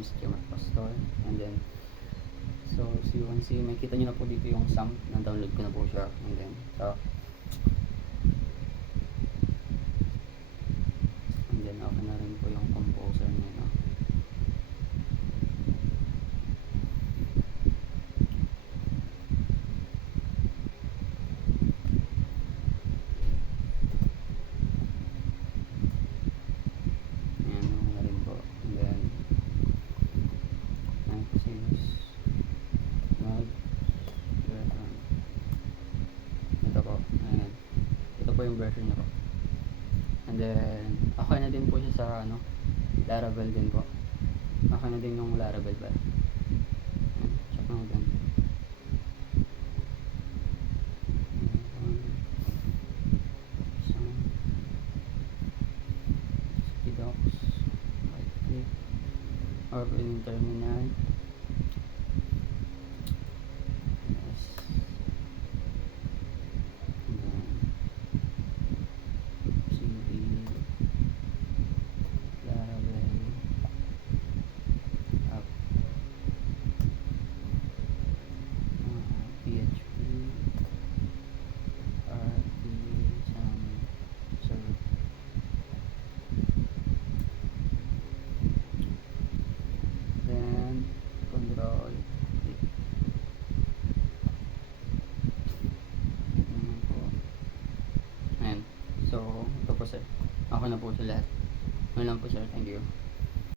Mr. Pastor. And then, so you can see, makita nyo na po dito yung SAM. Na-download ko na po siya. And then, okay na rin po yung composer niya, no? Ayan, okay na rin po. And then, ito po, ayan. Ito po yung version niya po. And then, okay na din po siya sa Laravel din po. Okay na din yung Laravel ba? Ayan, check mo din. Docs, right click, open terminal. Yes. CD, Laravel, app, PHP, RP, SAM, server. Then, control, click. Ayan. So, ito po sir. Ako na po sa lahat. Ano lang po sir. Thank you.